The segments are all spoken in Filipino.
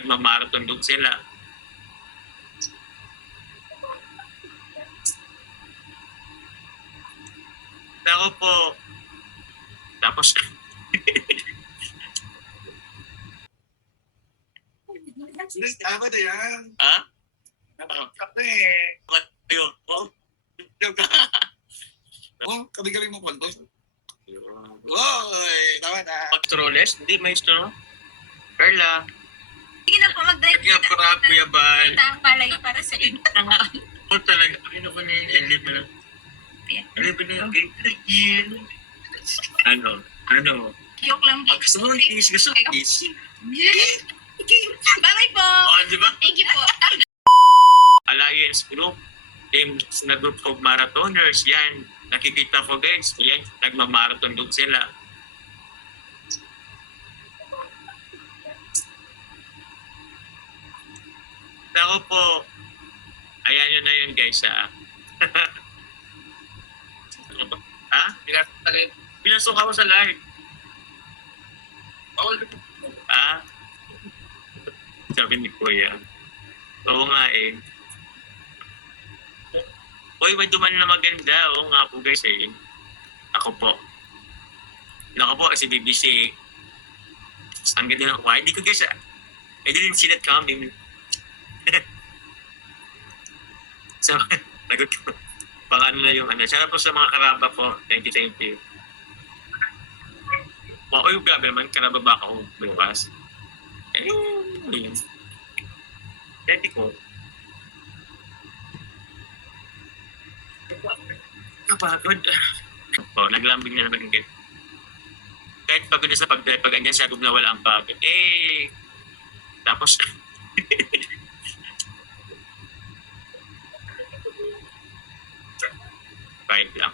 Nagmamarathon doon sila. Ako po. Tapos, Tama na yan. ha? Nakakap na eh. Ayun. Oh. Oh, kami-kami mo kwento. Uy, tama na. Pag-trolles? Hindi, may straw. Carla. Sige na po, mag-drive Kaya para Kuya Bal. Kita ang palay para sa inyo. O talaga. Ano ba na yung elip na? Elip na yung Ano? Ano? Joke lang po. Gusto mo kiss? Gusto mo kiss? Bye-bye po. O, di ba? Thank you po. Alliance Group. Teams na group of marathoners. Yan. Nakikita ko guys. Yan. Nagmamarathon doon sila. Ako po. Ayan yun na yun guys ha. Ha? Pinasok ako sa live. Ha? Sabi ni Kuya. Oo nga eh. Uy, may duman na maganda. Oo nga po guys eh. Ako po. Ako po kasi BBC. Ang ganda ng kuha. Hindi ko guys I didn't see that coming. So, nagot ko. Pang ano na yung ano. Sana po sa mga karaba po. Thank you. Uy, grabe naman. Karaba ba ako bukas? Yun. Dati ko. Kapagod. Naglambing na naman yung kahit pagod na sa pag-drive, pag ganyan siya, na wala ang pagod. Tapos, kahit lang.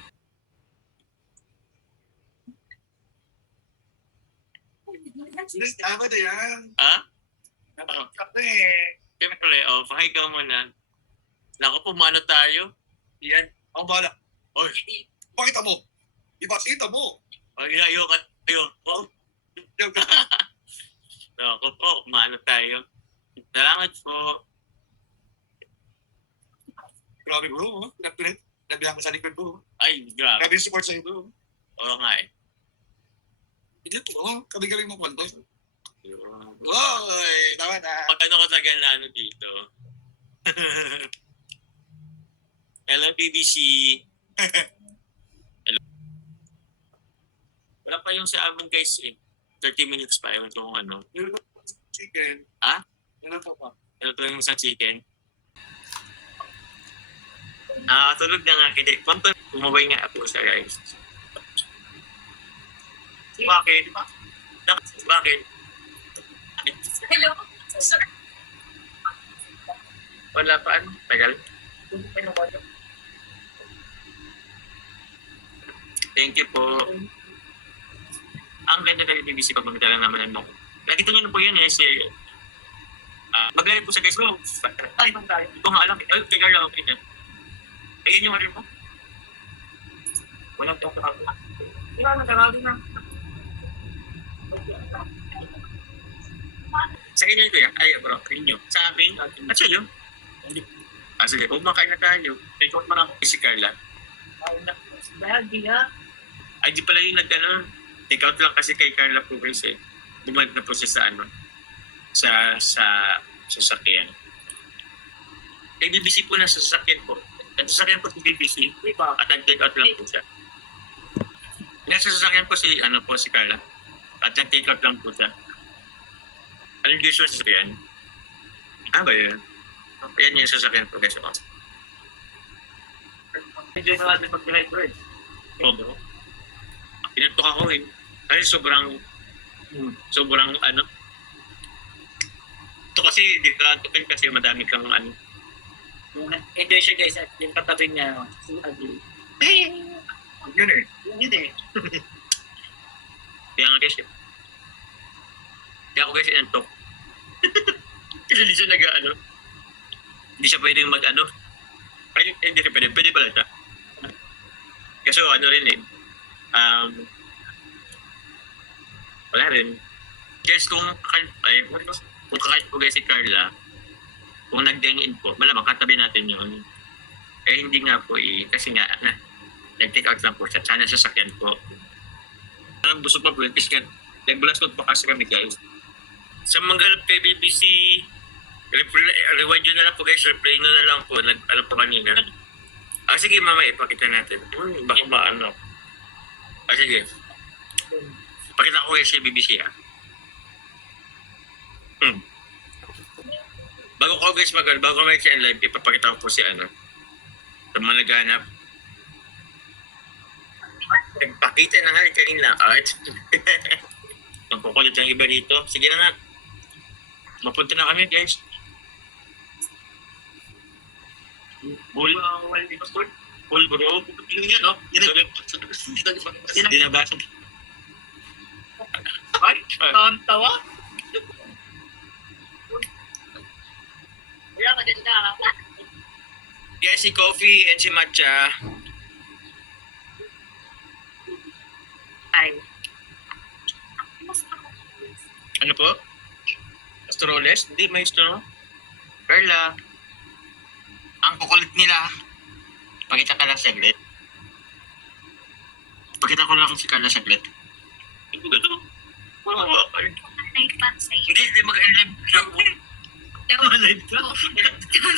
Tama na yan. Ha? Nakakap na eh. Siyempre, pakigaw mo na. Naku, pumano tayo. Yan. Ang bala. Oy, Pakita mo. Ipakita mo. ayoko. Naku po, pumano tayo. Salamat po. Grabe bro. Nabihan ka sa likod bro. Ay, grabe. Grabe yung support sa'yo bro. Oo nga eh. Hindi po. Kami-kami mo kwento. Uy, tama na. Pag ano katagal na ano dito. Hello, BBC. Hello. Wala pa yung sa amin guys eh. 30 minutes pa yun kung ano. Chicken. Ha? Ano pa pa? Ano to yung sa chicken? Tulog na nga. Hindi. Kumabay nga ako sa guys. Bakit? Bakit? Hello. Wala pa ano? Tagal? Thank you po. Ang ganda na yung BBC pag magdala naman ano. Nakita nyo na po yan eh. Magalit po sa guys ko. Ay, hindi ko nga alam. Ay, kaya lang ako yun. Ayun yung rin po. Walang tong kakalo. Wala na, kakalo na. Sa inyo ito yan? Ay, bro, inyo. Sa akin? At sa'yo? Sige, kumakain na tayo. Ikaw naman ako si Carla. Ay, di pala yung nag-ano. Take out lang kasi kay Carla po kasi bumalik na po siya sa ano. Sa sasakyan. Kay BBC po na sa sasakyan po. At sasakyan po si BBC. At nag-take out lang po siya. Nasa sasakyan po si Carla. At nag-take out lang po siya. Anong usual sa sasakyan? Ba yun? Yan yung sasakyan po guys. Enjoy na natin pag-drive ko eh. Oo. Pinantok ako eh. Kasi sobrang ano. Ito kasi dito kasi madami kang ano. Enjoy siya guys at yung katabi niya si Adi. Yun eh. Yun eh. Kaya nga guys kaya ako guys inantok. Kasi hindi siya nag-ano. Hindi siya pwedeng mag-ano. Ay, hindi rin pwede. Pwede pala siya. Kasi ano rin eh. Wala rin. Guys, kung ay, kung kahit po guys si Carla, kung nag-dine-in po, malamang katabi natin yun. Eh hindi nga po kasi nga, nag-take out lang po siya. Sana sasakyan po. Parang gusto pa po yun, kasi nga, nag-blast out pa kasi kami guys. Sa manggalap kay BBC, rewind nyo na lang po guys, replay nyo na lang po, ano po kanina. Sige mama, ipakita natin. Baka maano. Sige. Pakita ko guys sa BBC Bago ko guys bago may siya live, ipapakita ko po si sa mga naghanap. Nagpakita na nga kanina art. Magkukulit ang iba dito. Sige na nga. Mapunta na kami guys. Bull bro. Yan o. Dinabasa. Ay, tawa. Kaya maganda. Guys, si Coffee and si Matcha. Ay. Ano po? Astroles? Hindi, may astro. Carla. Ang kukulit nila. Pakita ka lang saglit. Pakita ko lang si Carla saglit. Ito ba ito? Live para sa inyo. Hindi mag-live siya po. Live ka?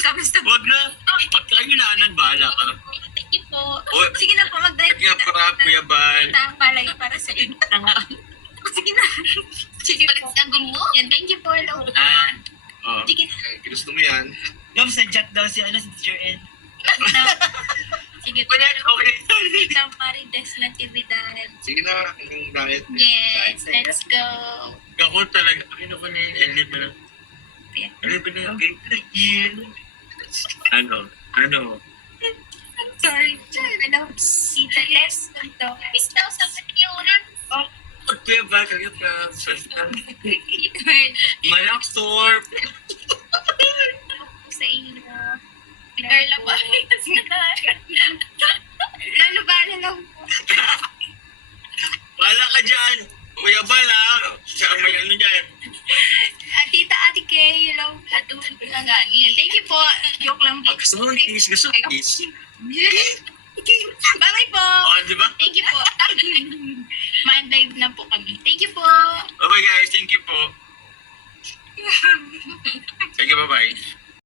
Kamusta po? Huwag na. Pagkain na anan, bahala ka. Thank you po. Oh, Sige na po, mag-drive. Kaya para, Kuya Bal. Live para sa inyo. Sige na. Sige po. Yan, thank you po. Hello. Oh. Sige na. Gusto mo yan? Yung sa chat daw si Teacher Ed. Sige po. Isang parides na actividad. Sige na, yung diet. Yes, let's go. Ako talaga. Ano ba na yung live na? Live na yung Ano? Sorry. Ano? Sita S. Ito. Is daw sa panyuran. Oh. Kuya Bal, kayo ka. Malaktor. Sa inyo. Carla ba? Lalo ba? Lalo po. Wala ka dyan. Kuya Bal ha. Siya ang may ano dyan. Tita Ate Kay, hello. Thank you po. Joke lang po. Gusto mo ng kiss? Gusto mo ng kiss? Bye-bye po. Di ba? Thank you po. Mind live na po kami. Thank you po. Okay guys, thank you po. Thank you, bye-bye.